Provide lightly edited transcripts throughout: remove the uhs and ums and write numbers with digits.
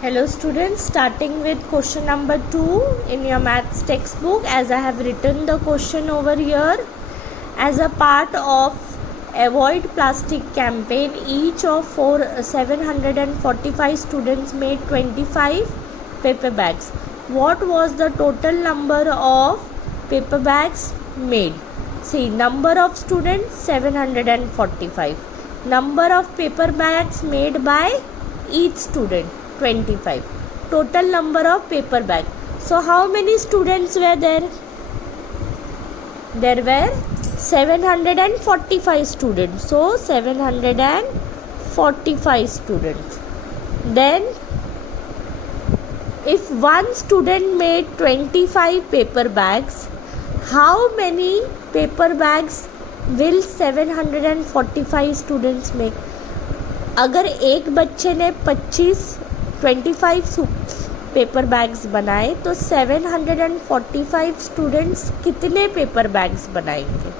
Hello students, starting with question number 2 in your maths textbook, as I have written the question over here. As a part of Avoid Plastic campaign, each of 745 students made 25 paper bags. What was the total number of paper bags made? See, number of students 745. Number of paper bags made by each student 25. Total number of paper bag. So how many students were there? There were 745 students. So 745 students. Then if one student made 25 paper bags, how many paper bags will 745 students make? अगर एक बच्चे ने 25 paper bags बनाए तो 745 students कितने paper bags बनाएंगे?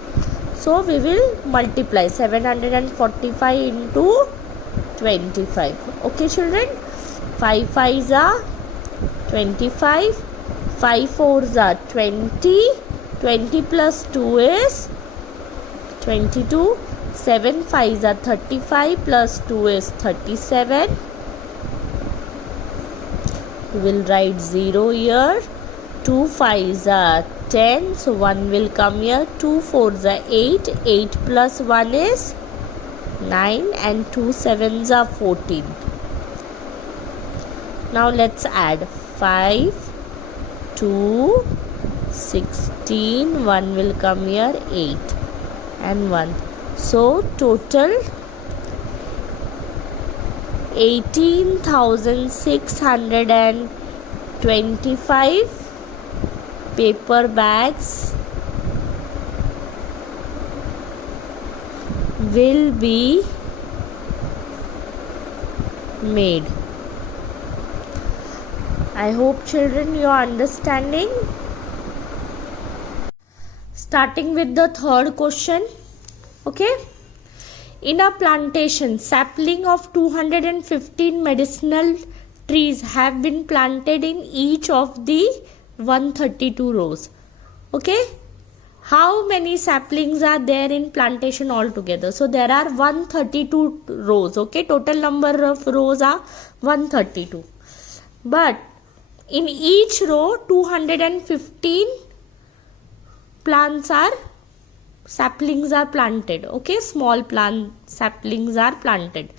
So we will multiply 745 into 25. Okay children, 5 5s are 25, 5 4s are 20, 20 plus 2 is 22, 7 5s are 35 plus 2 is 37. We will write 0 here. 2 5s are 10, so 1 will come here. 2 4s are 8, 8 plus 1 is 9, and 2 7s are 14. Now let's add 5, 2, 16, 1 will come here, 8 and 1. So total 18,625 paper bags will be made. I hope children you are understanding. Starting with the third question. Okay. In a plantation, sapling of 215 medicinal trees have been planted in each of the 132 rows. Okay. How many saplings are there in plantation altogether? So there are 132 rows. Okay. Total number of rows are 132. But in each row, 215 saplings are planted. Okay, small plant saplings are planted.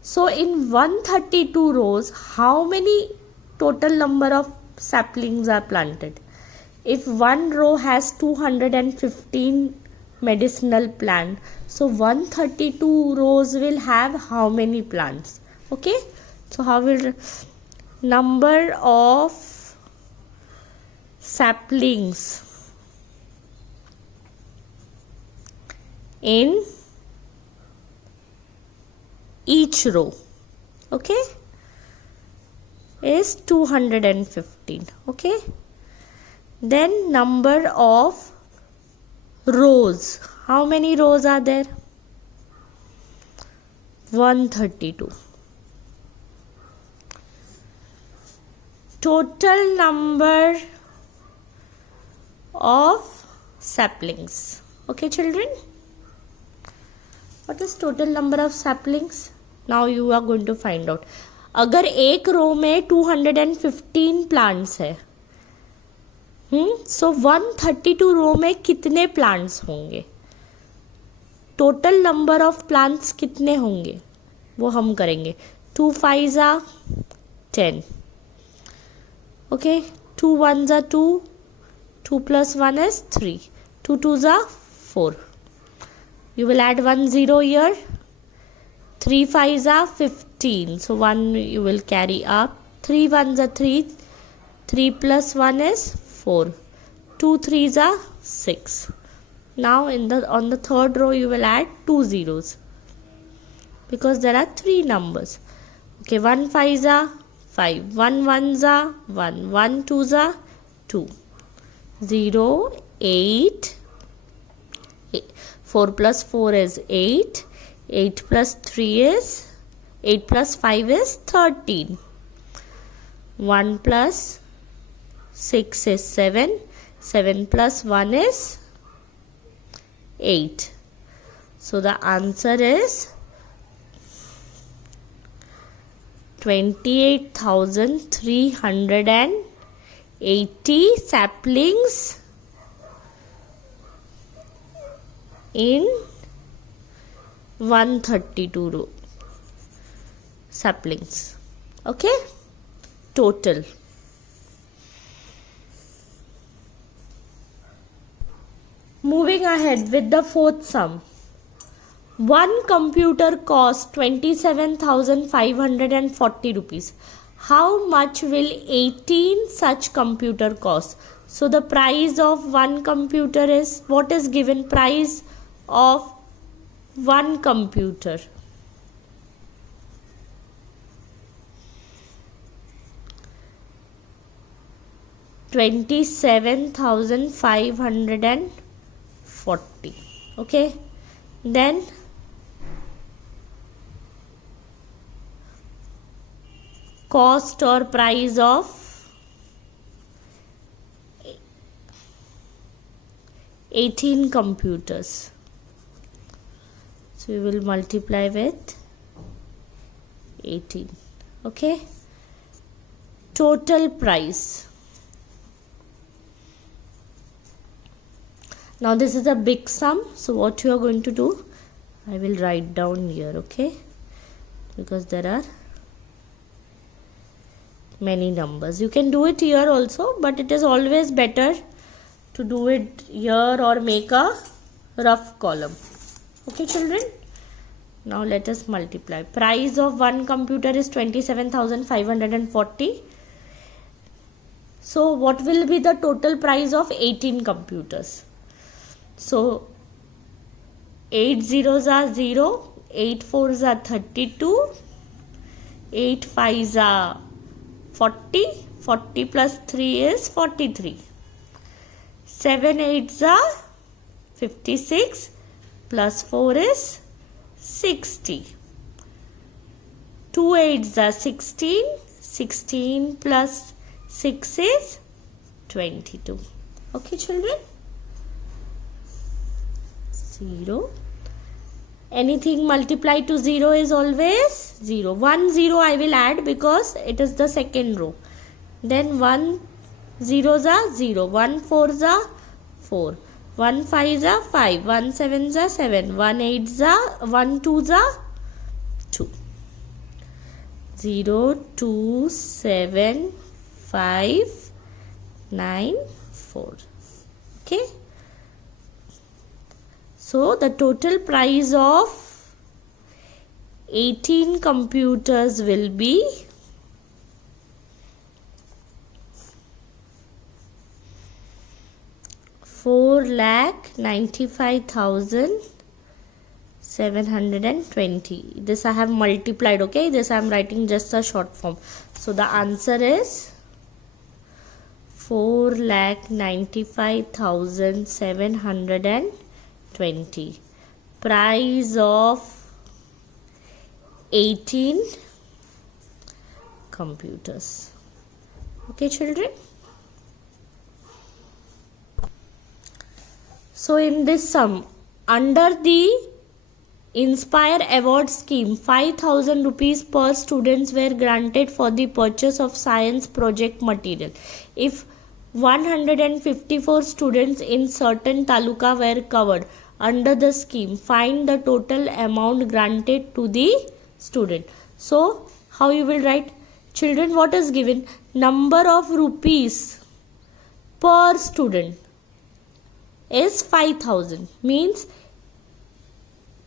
So in 132 rows, how many total number of saplings are planted? If one row has 215 medicinal plant, so 132 rows will have how many plants? Okay, so how will number of saplings in each row, okay, is 215. Okay, then number of rows, how many rows are there? 132. Total number of saplings. Okay children, what is total number of saplings? Now you are going to find out. अगर एक रो में 215 plants है, सो 132 रो में कितने plants होंगे? Total number of plants कितने होंगे वो हम करेंगे. 2 5s are 10. Okay, 2 1s are 2, 2 plus 1 is 3, 2 2s are 4. You will add 1 0 here. 3 5s are 15, so 1 you will carry up. 3 1s are 3, 3 plus 1 is 4, 2 3s are 6. Now on the third row you will add 2 zeros because there are 3 numbers. Okay, 1 5s are 5, 1 1s are 1, 1 2s are 2, 0 8, 4 plus 4 is 8, 8 plus 3 is 8 plus 5 is 13. 1 plus 6 is 7. 7 plus 1 is 8. So the answer is 28,380 saplings in 132 row saplings. Okay, total. Moving ahead with the fourth sum. One computer costs 27,540 rupees. How much will 18 such computer cost? So the price of one computer is, what is given? Price of one computer. $27,540. Okay, then cost or price of 18 computers. So we will multiply with 18. Okay, total price. Now this is a big sum, so what you are going to do, I will write down here, okay, because there are many numbers. You can do it here also, but it is always better to do it here or make a rough column. Okay children, now let us multiply. Price of one computer is 27,540. So what will be the total price of 18 computers? So 8 zeros are 0, 8 fours are 32, 8 fives are 40, 40 plus 3 is 43, 7 eights are 56, plus 4 is 60, 2 eights are 16, 16 plus 6 is 22. Okay children, 0. Anything multiplied to 0 is always 0. 1 0 I will add because it is the second row. Then 1 zeros are 0, 1 fours are 4, 1 fives are 5, 1 sevens are 7, 1 eights are 1 twos are 2. 0 2 7 5 9 4. Okay. So the total price of 18 computers will be 4,95,720. This I have multiplied, okay? This I am writing just a short form. So the answer is 4,95,720. Price of 18 computers. Okay children. So in this sum, under the Inspire Award scheme, 5,000 rupees per students were granted for the purchase of science project material. If 154 students in certain taluka were covered under the scheme, find the total amount granted to the student. So how you will write? Children, what is given? Number of rupees per student is 5,000. Means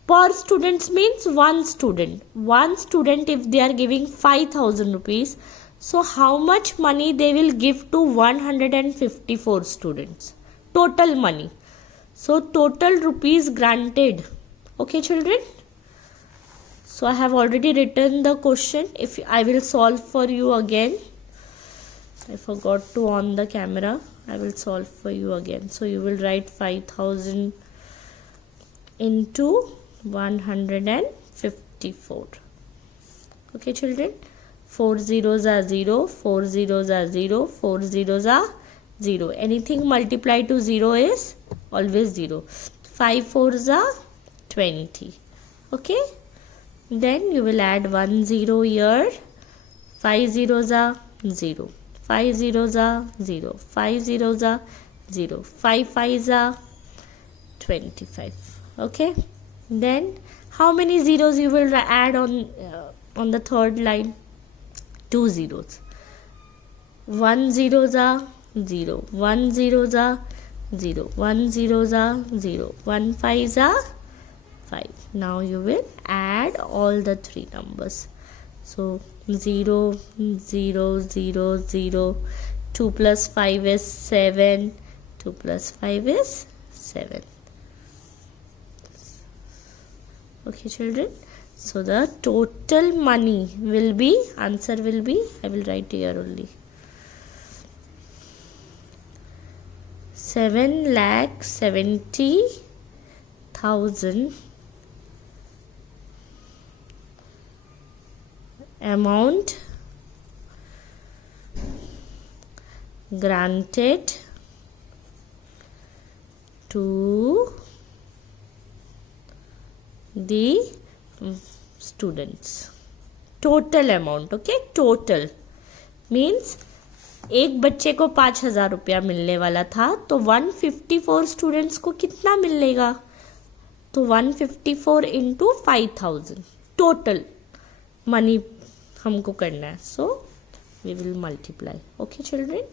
per students means one student. One student, if they are giving 5,000 rupees, so how much money they will give to 154 students? Total money. So total rupees granted. Okay children. So I have already written the question. If I will solve for you again. I forgot to on the camera. I will solve for you again. So you will write 5,000 into 154. Okay children. 4 zeros are 0, 4 zeros are 0, 4 zeros are 0. Anything multiplied to 0 is always 0. 5 fours are 20. Okay, then you will add 1 0 here. 5 zeros are 0, 5 zeros are 0, 5 zeros are 0, 5 fives are 25. Okay, then how many zeros you will add on the third line? 2 zeros. 1 zeros are 0, 1 zeros are 0, 1 zeros are 0, 1 fives are 5. Now you will add all the three numbers. So 0, 0, 0, 0. 2 plus 5 is 7. 2 plus 5 is 7. Okay, children. So the total money will be, answer will be, I will write here only, 7,70,000 amount granted to the students. Total amount. Okay, total means एक बच्चे को 5,000 रुपया मिलने वाला था, तो 154 students को कितना मिलेगा? तो 154 इंटू 5,000 टोटल मनी हमको करना है. So we will multiply. Okay children.